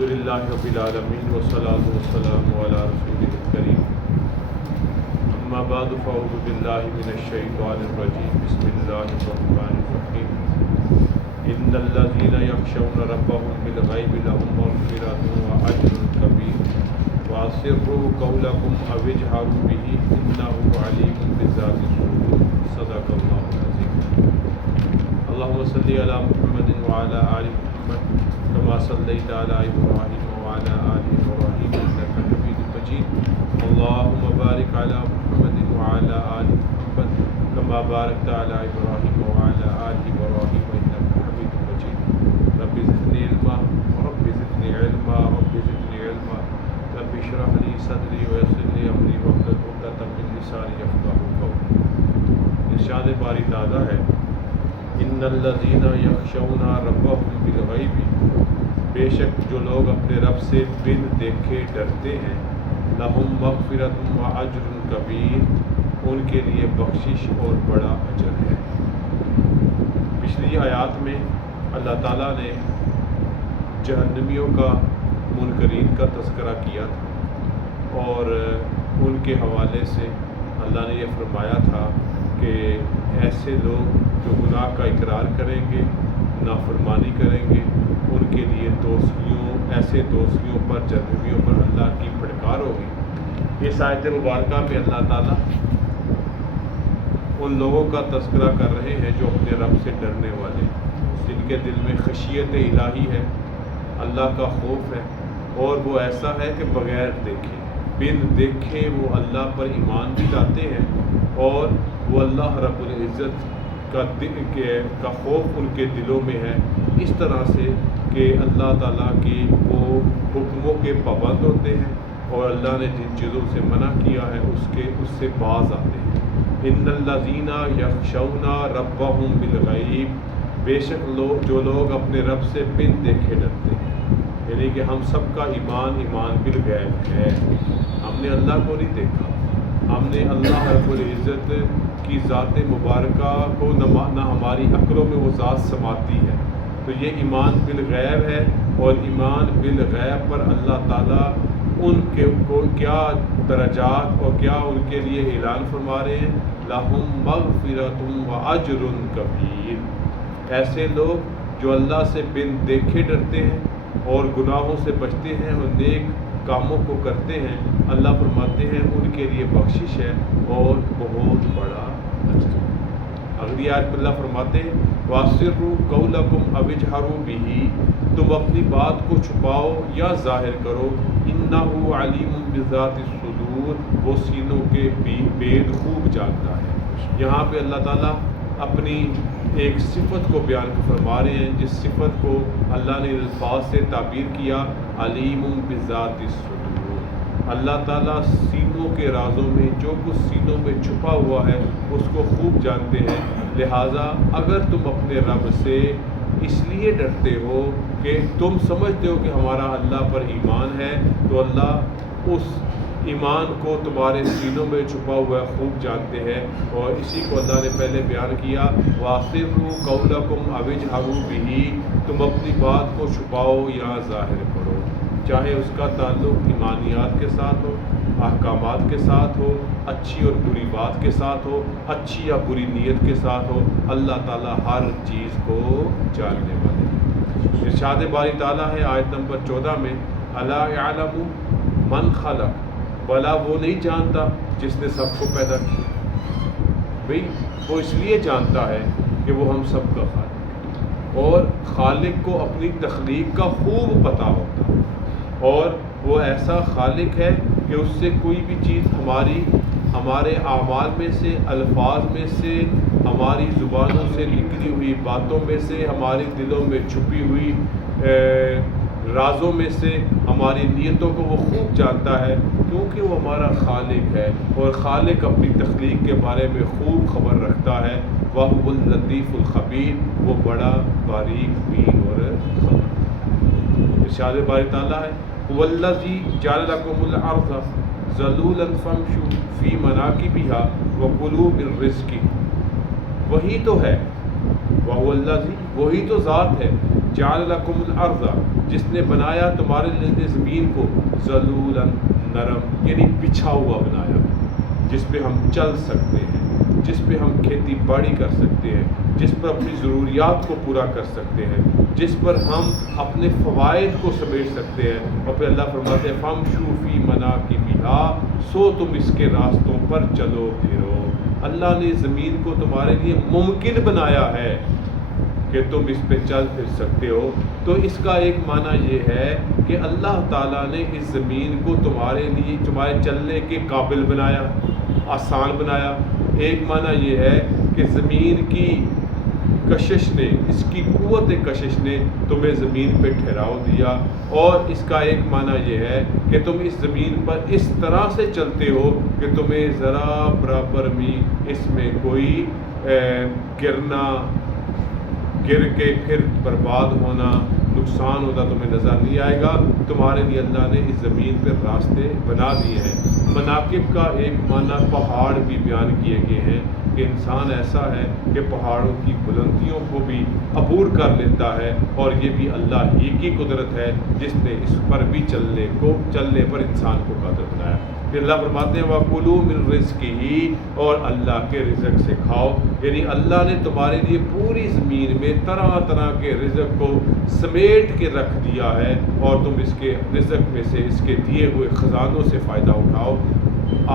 الحمدللہ رب العالمین والصلاة والسلام علی رسولہ الکریم اما بعد فاعوذ باللہ من الشیطان الرجیم بسم اللہ الرحمن الرحیم ان الذین یخشون ربهم بالغیب لهم مغفرۃ واجر کبیر واسروا قولکم او اجہروا به انہ علیم بذات الصدور صدق اللہ العظیم اللہم صلی علی محمد وعلی آل محمد كما صليت على إبراهيم وعلى آل إبراهيم إنك حميد مجيد اللهم بارك على محمد وعلى آل محمد كما باركت على إبراهيم وعلى آل إبراهيم إنك حميد مجيد رب زدني علما رب زدني علما رب زدني علما رب اشرح لي صدري ويسر لي أمري واحلل عقدة من لساني يفقهوا قولي ارشاد باری تعالیٰ ہے ان الذین یخشون ربهم بالغیب بے شک جو لوگ اپنے رب سے بن دیکھے ڈرتے ہیں لہم مغفرۃ واجر کبیر ان کے لیے بخشش اور بڑا اجر ہے۔ پچھلی آیات میں اللہ تعالیٰ نے جہنمیوں کا منکرین کا تذکرہ کیا تھا اور ان کے حوالے سے اللہ نے یہ فرمایا تھا کہ ایسے لوگ جو گناہ کا اقرار کریں گے نافرمانی کریں گے ان کے لیے ایسے دوستیوں پر جہنمیوں پر اللہ کی پھٹکار ہوگی۔ اس آیت مبارکہ میں اللہ تعالیٰ ان لوگوں کا تذکرہ کر رہے ہیں جو اپنے رب سے ڈرنے والے، جن کے دل میں خشیت الہی ہے، اللہ کا خوف ہے، اور وہ ایسا ہے کہ بغیر دیکھے بن دیکھے وہ اللہ پر ایمان بھی لاتے ہیں اور وہ اللہ رب العزت کا خوف ان کے دلوں میں ہے، اس طرح سے کہ اللہ تعالیٰ کی وہ حکموں کے پابند ہوتے ہیں اور اللہ نے جن چیزوں سے منع کیا ہے اس سے باز آتے ہیں۔ ان الذین یخشون ربهم بالغیب بے شک جو لوگ اپنے رب سے بن دیکھے ڈرتے ہیں، یعنی کہ ہم سب کا ایمان بالغیب ہے، ہم نے اللہ کو نہیں دیکھا، ہم نے اللہ رب العزت کی ذات مبارکہ کو نہ ہماری عقلوں میں وہ ذات سماتی ہے، تو یہ ایمان بالغیب ہے۔ اور ایمان بالغیب پر اللہ تعالیٰ ان کے کو کیا درجات اور کیا ان کے لیے اعلان فرما رہے ہیں، لہم مغفرۃ واجر کبیر، ایسے لوگ جو اللہ سے بن دیکھے ڈرتے ہیں اور گناہوں سے بچتے ہیں اور نیک کاموں کو کرتے ہیں، اللہ فرماتے ہیں ان کے لیے بخشش ہے اور بہت بڑا اجر۔ اگلی آیت میں اللہ فرماتے ہیں وَأَسِرُّوا قَوْلَكُمْ أَوِ اجْهَرُوا بِهِ، تم اپنی بات کو چھپاؤ یا ظاہر کرو، إِنَّهُ عَلِيمٌ بِذَاتِ الصُّدُورِ، وہ سینوں کے بید خوب جانتا ہے۔ یہاں پہ اللہ تعالیٰ اپنی ایک صفت کو بیان فرما رہے ہیں، جس صفت کو اللہ نے الفاظ سے تعبیر کیا علیم بذات الصدور۔ اللہ تعالیٰ سینوں کے رازوں میں جو کچھ سینوں میں چھپا ہوا ہے اس کو خوب جانتے ہیں، لہٰذا اگر تم اپنے رب سے اس لیے ڈرتے ہو کہ تم سمجھتے ہو کہ ہمارا اللہ پر ایمان ہے، تو اللہ اس ایمان کو تمہارے سینوں میں چھپا ہوا ہے خوب جانتے ہیں، اور اسی کو اللہ نے پہلے بیان کیا وَأَسِرُّوا قَوْلَكُمْ أَوِ اجْهَرُوا بِهِ، تم اپنی بات کو چھپاؤ یا ظاہر کرو، چاہے اس کا تعلق ایمانیات کے ساتھ ہو، احکامات کے ساتھ ہو، اچھی اور بری بات کے ساتھ ہو، اچھی یا بری نیت کے ساتھ ہو، اللہ تعالیٰ ہر چیز کو جاننے والے ہیں۔ ارشاد باری تعالیٰ ہے آیت نمبر 14 میں اَلَا يَعْلَمُ مَنْ خَلَقَ، بھلا وہ نہیں جانتا جس نے سب کو پیدا کیا۔ بھئی وہ اس لیے جانتا ہے کہ وہ ہم سب کا خالق ہے، اور خالق کو اپنی تخلیق کا خوب پتہ ہوتا ہے، اور وہ ایسا خالق ہے کہ اس سے کوئی بھی چیز ہمارے اعمال میں سے، الفاظ میں سے، ہماری زبانوں سے نکلی ہوئی باتوں میں سے، ہمارے دلوں میں چھپی ہوئی رازوں میں سے، ہماری نیتوں کو وہ خوب جانتا ہے، کیونکہ وہ ہمارا خالق ہے، اور خالق اپنی تخلیق کے بارے میں خوب خبر رکھتا ہے۔ وَهُوَ اللَّطِيفُ الْخَبِيرُ، وہ بڑا باریک بین اور خبر۔ ارشاد باری تعالیٰ ہے هُوَ الَّذِي جَعَلَ لَكُمُ الْأَرْضَ ذَلُولًا فَامْشُوا فِي مَنَاكِبِهَا وَكُلُوا مِن رِزْقِهِ، وہی تو ہے، وَهُوَ الَّذِي، وہی تو ذات ہے جعل لکم الارض، جس نے بنایا تمہارے لیے زمین کو ذلولا نرم، یعنی بچھا ہوا بنایا، جس پہ ہم چل سکتے ہیں، جس پہ ہم کھیتی باڑی کر سکتے ہیں، جس پر اپنی ضروریات کو پورا کر سکتے ہیں، جس پر ہم اپنے فوائد کو سمیٹ سکتے ہیں۔ اور پھر اللہ فرماتے ہیں فَامْشُوا فِي مَنَاكِبِهَا، سو تم اس کے راستوں پر چلو پھرو۔ اللہ نے زمین کو تمہارے لیے ممکن بنایا ہے کہ تم اس پہ چل پھر سکتے ہو۔ تو اس کا ایک معنی یہ ہے کہ اللہ تعالیٰ نے اس زمین کو تمہارے لیے، تمہارے چلنے کے قابل بنایا، آسان بنایا۔ ایک معنی یہ ہے کہ زمین کی کشش نے، اس کی قوت کشش نے تمہیں زمین پہ ٹھہراؤ دیا، اور اس کا ایک معنی یہ ہے کہ تم اس زمین پر اس طرح سے چلتے ہو کہ تمہیں ذرا برابر بھی اس میں کوئی گرنا، گر کے پھر برباد ہونا، نقصان ہوتا تمہیں نظر نہیں آئے گا۔ تمہارے لیے اللہ نے اس زمین پہ راستے بنا دیے ہیں۔ مناقب کا ایک معنی پہاڑ بھی بیان کیے گئے ہیں کہ انسان ایسا ہے کہ پہاڑوں کی بلندیوں کو بھی عبور کر لیتا ہے، اور یہ بھی اللہ ہی کی قدرت ہے جس نے اس پر بھی چلنے پر انسان کو قادر بنایا۔ پھر اللہ فرماتے ہیں وَكُلُوا مِن رِزْقِهِ، اور اللہ کے رزق سے کھاؤ، یعنی اللہ نے تمہارے لیے پوری زمین میں طرح طرح کے رزق کو سمیٹ کے رکھ دیا ہے، اور تم اس کے رزق میں سے، اس کے دیے ہوئے خزانوں سے فائدہ اٹھاؤ۔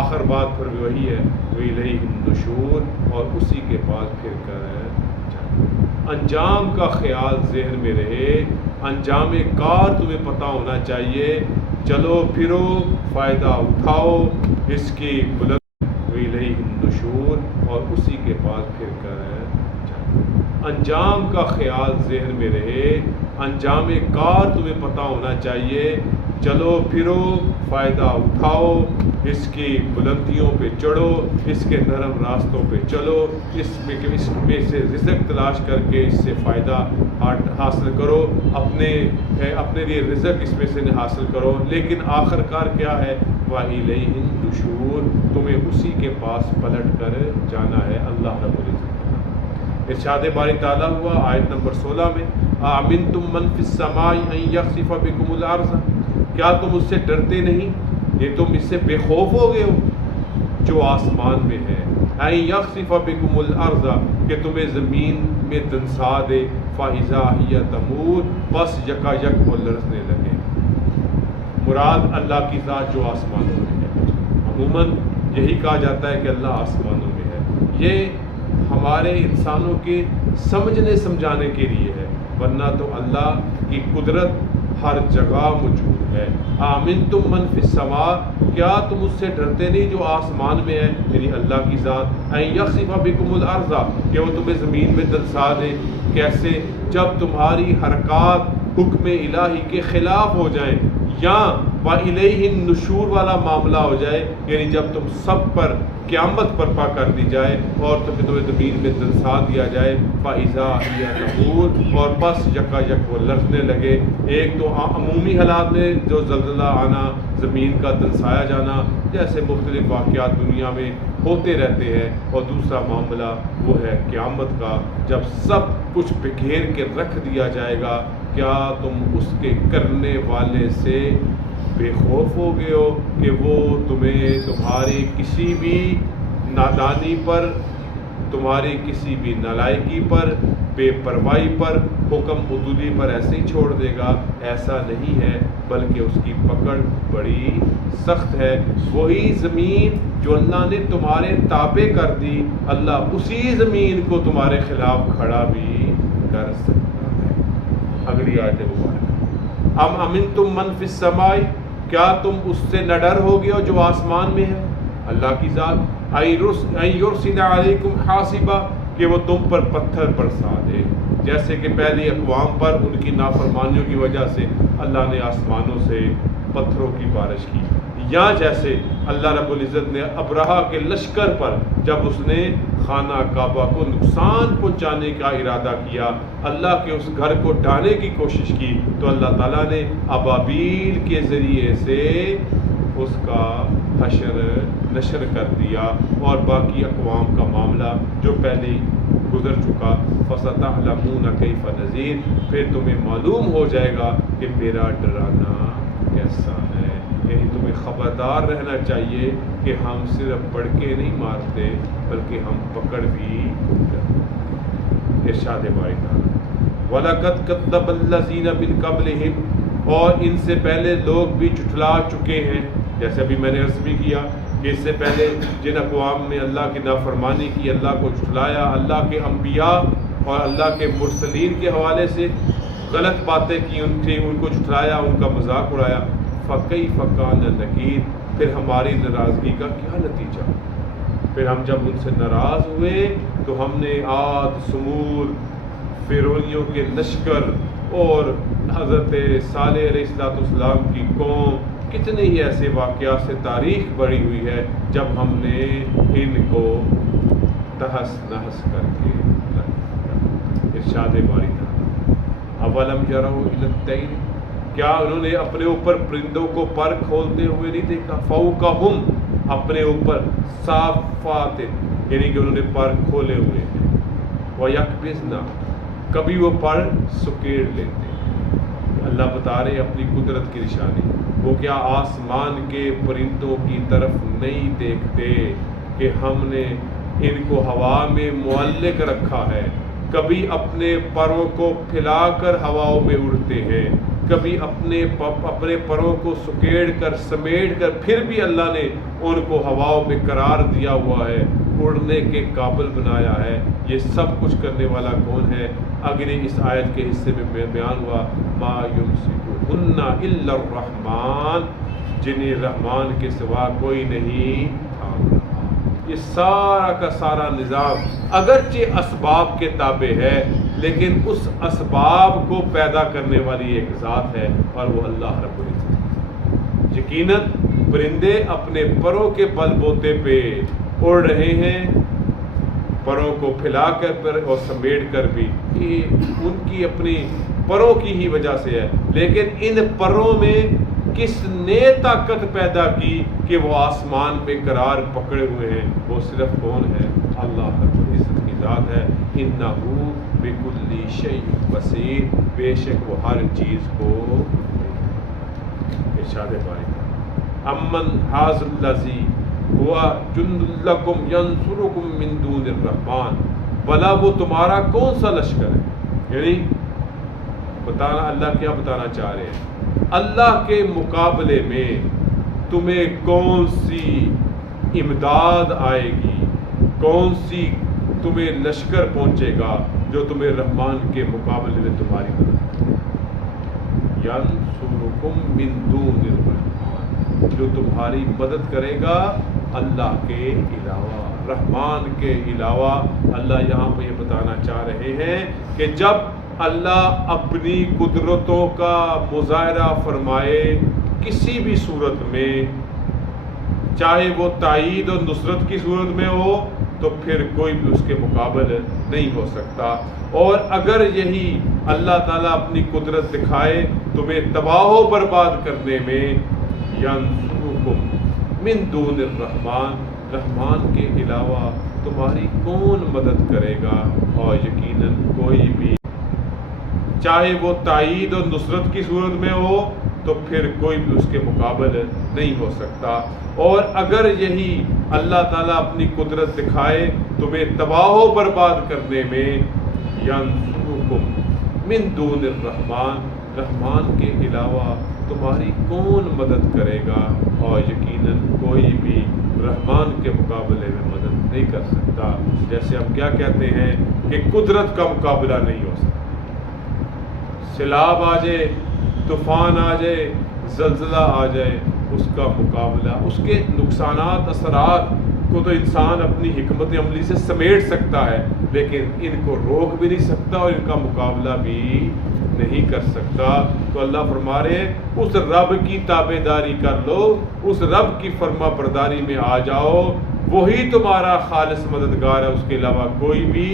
آخر بات پھر وہی ہے وَإِلَيْهِ النُّشُورُ، اور اسی کے بعد پھر کر انجام کا خیال ذہن میں رہے، انجام کار تمہیں پتہ ہونا چاہیے، چلو پھرو، فائدہ اٹھاؤ اس کی بلند وَإِلَيْهِ النُّشُورُ، اور اسی کے بعد پھر کر انجام کا خیال ذہن میں رہے، انجام کار تمہیں پتہ ہونا چاہیے، چلو پھرو، فائدہ اٹھاؤ اس کی بلندیوں پہ چڑھو، اس کے نرم راستوں پہ چلو، اس میں سے رزق تلاش کر کے اس سے فائدہ حاصل کرو، اپنے لیے رزق اس میں سے حاصل کرو، لیکن آخر کار کیا ہے وَإِلَيْهِ النُّشُورُ، تمہیں اسی کے پاس پلٹ کر جانا ہے۔ اللہ رب العزت ارشاد باری تعالیٰ ہوا آیت نمبر 16 میں أَأَمِنْتُم مَّن فِي السَّمَاءِ أَن يَخْسِفَ بِكُمُ الْأَرْضَ، کیا تم اس سے ڈرتے نہیں، یہ تم اس سے بے خوف ہو گئے ہو جو آسمان میں ہے، أَن يَخْسِفَ بِكُمُ الْأَرْضَ، کہ تمہیں زمین میں دنسا دے، فَإِذَا هِيَ تَمُورُ، بس یکا یک وہ لرزنے لگے۔ مراد اللہ کی ذات جو آسمانوں میں ہے، عموماً یہی کہا جاتا ہے کہ اللہ آسمانوں میں ہے، یہ ہمارے انسانوں کے سمجھنے سمجھانے کے لیے ہے، ورنہ تو اللہ کی قدرت ہر جگہ موجود ہے۔ آمنتم من فی السماء، کیا تم اس سے ڈرتے نہیں جو آسمان میں ہے، یعنی اللہ کی ذات، ان یخسف بکم الارض، کہ وہ تمہیں زمین میں دنسا دے۔ کیسے؟ جب تمہاری حرکات حکم الہی کے خلاف ہو جائیں، یا وَإِلَيْهِ النُّشُورُ والا معاملہ ہو جائے، یعنی جب تم سب پر قیامت برپا کر دی جائے اور تمہیں زمین میں دنسا دیا جائے، فَإِذَا هِيَ تَمُورُ، اور بس یکا یک وہ لرزنے لگے۔ ایک تو عمومی حالات میں جو زلزلہ آنا، زمین کا دنسایا جانا، جیسے مختلف واقعات دنیا میں ہوتے رہتے ہیں، اور دوسرا معاملہ وہ ہے قیامت کا، جب سب کچھ بکھیر کے رکھ دیا جائے گا۔ کیا تم اس کے کرنے والے سے بے خوف ہو گئے ہو کہ وہ تمہیں تمہاری کسی بھی نادانی پر، تمہاری کسی بھی نالائکی پر، بے پرواہی پر، حکم عدولی پر ایسے ہی چھوڑ دے گا؟ ایسا نہیں ہے، بلکہ اس کی پکڑ بڑی سخت ہے۔ وہی زمین جو اللہ نے تمہارے تابع کر دی، اللہ اسی زمین کو تمہارے خلاف کھڑا بھی کر سکتا ہے۔ اگلی آیت مبارک، ام امنتم من فی السماء، کیا تم اس سے نہ ڈر ہو گئے ہو جو آسمان میں ہے، اللہ کی ذات، ان یرسل علیکم حاصبا، کہ وہ تم پر پتھر برسا دے، جیسے کہ پہلی اقوام پر ان کی نافرمانیوں کی وجہ سے اللہ نے آسمانوں سے پتھروں کی بارش کی، یا جیسے اللہ رب العزت نے ابرہہ کے لشکر پر جب اس نے خانہ کعبہ کو نقصان پہنچانے کا ارادہ کیا، اللہ کے اس گھر کو ڈھانے کی کوشش کی، تو اللہ تعالیٰ نے ابابیل کے ذریعے سے اس کا نشر کر دیا، اور باقی اقوام کا معاملہ جو پہلی گزر چکا. فَسَتَعْلَمُونَ كَيْفَ نَذِيرٌ پھر تمہیں معلوم ہو جائے گا کہ میرا ڈرانا کیسا ہے. یعنی تمہیں خبردار رہنا چاہیے کہ ہم صرف پڑھ کے نہیں مارتے بلکہ ہم پکڑ بھی کرتے. ارشاد باری تعالیٰ وَلَقَدْ كَذَّبَ الَّذِينَ مِن قَبْلِهِمْ اور ان سے پہلے لوگ بھی جھٹلا چکے ہیں. جیسے ابھی میں نے عرض بھی کیا کہ اس سے پہلے جن اقوام نے اللہ کی نافرمانی کی، اللہ کو جھٹلایا، اللہ کے انبیاء اور اللہ کے مرسلین کے حوالے سے غلط باتیں کی، ان کو جھٹلایا، ان کا مذاق اڑایا. فَكَيْفَ كَانَ نَكِيرٌ پھر ہماری ناراضگی کا کیا نتیجہ. پھر ہم جب ان سے ناراض ہوئے تو ہم نے عاد، سمود، فرعونیوں کے لشکر اور حضرت صالح علیہ السلام کی قوم، کتنے ہی ایسے واقعات سے تاریخ بڑھی ہوئی ہے جب ہم نے ان کو تہس نہس کر کے ارشاد باری تعالیٰ اولم یروا الی الطیر کیا انہوں نے اپنے اوپر پرندوں کو پر کھولتے ہوئے نہیں دیکھا. فوقہم اپنے اوپر صافات یعنی کہ انہوں نے پر کھولے ہوئے ہیں. ویقبضن کبھی وہ پر سکیڑ لیتے. اللہ بتا رہے اپنی قدرت کی نشانی. وہ کیا آسمان کے پرندوں کی طرف نہیں دیکھتے کہ ہم نے ان کو ہوا میں معلق رکھا ہے. کبھی اپنے پروں کو پھیلا کر ہواؤں میں اڑتے ہیں، کبھی اپنے پروں کو سکیڑ کر سمیٹ کر پھر بھی اللہ نے ان کو ہواؤں میں قرار دیا ہوا ہے، اڑنے کے قابل بنایا ہے. یہ سب کچھ کرنے والا کون ہے؟ اگلے اس آیت کے حصے میں بیان ہوا ما یمسکہن الا الرحمن جنہیں رحمان کے سوا کوئی نہیں تھام رہا. یہ سارا کا سارا نظام اگرچہ اسباب کے تابع ہے لیکن اس اسباب کو پیدا کرنے والی ایک ذات ہے اور وہ اللہ رب العزت. یقیناً پرندے اپنے پروں کے بل بوتے پہ اڑ رہے ہیں، پروں کو پھیلا کر اور سمیٹ کر بھی. یہ ان کی اپنی پروں کی ہی وجہ سے ہے، لیکن ان پروں میں کس نے طاقت پیدا کی کہ وہ آسمان پہ قرار پکڑے ہوئے ہیں؟ وہ صرف کون ہے؟ اللہ رب العزت کی ذات ہے. انہ بکل شیء بصیر بے شک وہ ہر چیز کو. ارشاد باری امن ھذا الذی ہوا جند لکم ینصرکم من دون الرحمن بھلا وہ تمہارا کون سا لشکر ہے. یعنی بتانا اللہ کیا بتانا چاہ رہے ہیں، اللہ کے مقابلے میں تمہیں کون سی امداد آئے گی، کون سی تمہیں لشکر پہنچے گا جو تمہیں رحمان کے مقابلے میں تمہاری مدد کرے. ینصرکم من دون الرحمن جو تمہاری مدد کرے گا اللہ کے علاوہ، رحمان کے علاوہ. اللہ یہاں پہ یہ بتانا چاہ رہے ہیں کہ جب اللہ اپنی قدرتوں کا مظاہرہ فرمائے کسی بھی صورت میں، چاہے وہ تائید اور نصرت کی صورت میں ہو، تو پھر کوئی بھی اس کے مقابل نہیں ہو سکتا. اور اگر یہی اللہ تعالیٰ اپنی قدرت دکھائے تمہیں تباہ و برباد کرنے میں، ینصرکم من دون الرحمن رحمان کے علاوہ تمہاری کون مدد کرے گا؟ اور یقیناً کوئی بھی، چاہے وہ تائید اور نصرت کی صورت میں ہو تو پھر کوئی بھی اس کے مقابل نہیں ہو سکتا. اور اگر یہی اللہ تعالیٰ اپنی قدرت دکھائے تمہیں تباہ و برباد کرنے میں، ینصرکم من دون الرحمن رحمان کے علاوہ تمہاری کون مدد کرے گا؟ اور یقیناً کوئی بھی رحمان کے مقابلے میں مدد نہیں کر سکتا. جیسے ہم کیا کہتے ہیں کہ قدرت کا مقابلہ نہیں ہو سکتا. سیلاب آ جائے، طوفان آ جائے، زلزلہ آ جائے، اس کا مقابلہ، اس کے نقصانات اثرات کو تو انسان اپنی حکمت عملی سے سمیٹ سکتا ہے لیکن ان کو روک بھی نہیں سکتا اور ان کا مقابلہ بھی نہیں کر سکتا. تو اللہ فرما رہے ہیں اس رب کی تابع داری کر لو، اس رب کی فرما برداری میں آ جاؤ، وہی تمہارا خالص مددگار ہے، اس کے علاوہ کوئی بھی.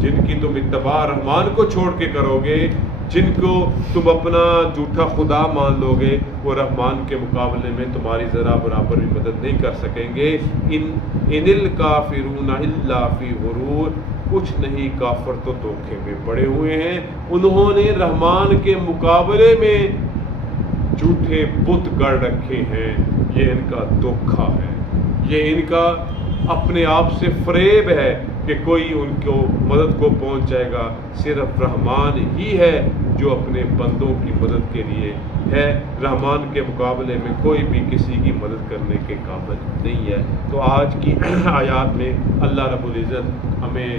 جن کی تم اتباع رحمان کو چھوڑ کے کرو گے، جن کو تم اپنا جھوٹا خدا مان لو گے، وہ رحمان کے مقابلے میں تمہاری ذرا برابر بھی مدد نہیں کر سکیں گے. ان الکافرون الا فی غرور کچھ نہیں، کافر تو دھوکے میں پڑے ہوئے ہیں۔ انہوں نے رحمان کے مقابلے میں جھوٹے بت گڑ رکھے ہیں، یہ ان کا دھوکا ہے، یہ ان کا اپنے آپ سے فریب ہے کہ کوئی ان کو مدد کو پہنچ جائے گا۔ صرف رحمان ہی ہے جو اپنے بندوں کی مدد کے لیے ہے، رحمان کے مقابلے میں کوئی بھی کسی کی مدد کرنے کے قابل نہیں ہے۔ تو آج کی آیات میں اللہ رب العزت ہمیں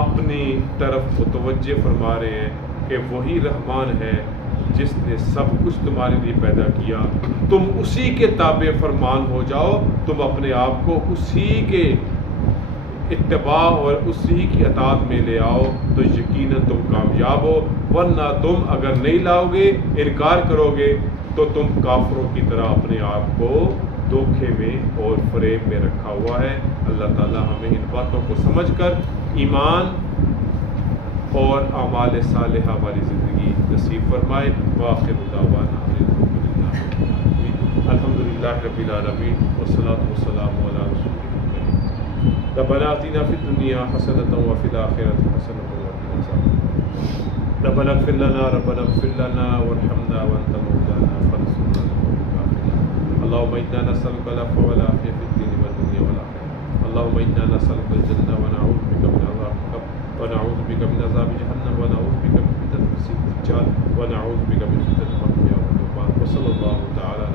اپنی طرف متوجہ فرما رہے ہیں کہ وہی رحمان ہے جس نے سب کچھ تمہارے لیے پیدا کیا، تم اسی کے تابع فرمان ہو جاؤ، تم اپنے آپ کو اسی کے اتباع اور اسی کی اطاعت میں لے آؤ تو یقیناً تم کامیاب ہو، ورنہ تم اگر نہیں لاؤ گے، انکار کرو گے تو تم کافروں کی طرح اپنے آپ کو دھوکے میں اور فریب میں رکھا ہوا ہے۔ اللہ تعالی ہمیں ان باتوں کو سمجھ کر ایمان اور اعمال صالحہ والی زندگی نصیب فرمائے۔ وآخر دعوانا الحمدللہ رب العالمین والصلاة والسلام علی رسول اللہ۔ ربنا آتنا فی الدنیا حسنۃ وفی الآخرۃ حسنۃ وقنا عذاب النار۔ ربنا اغفر لنا وارحمنا وانت مولانا فانصرنا على القوم الکافرین۔ اللهم انا نسألك العفو والعافیہ فی الدین والدنیا والآخرہ۔ اللهم انا نسألك الجنة ونعوذ بك من عذاب القبر ونعوذ بك من عذاب جہنم ونعوذ بك من فتنة المسیح الدجال ونعوذ بك من فتنة المحیا والممات۔ وصلی اللہ تعالی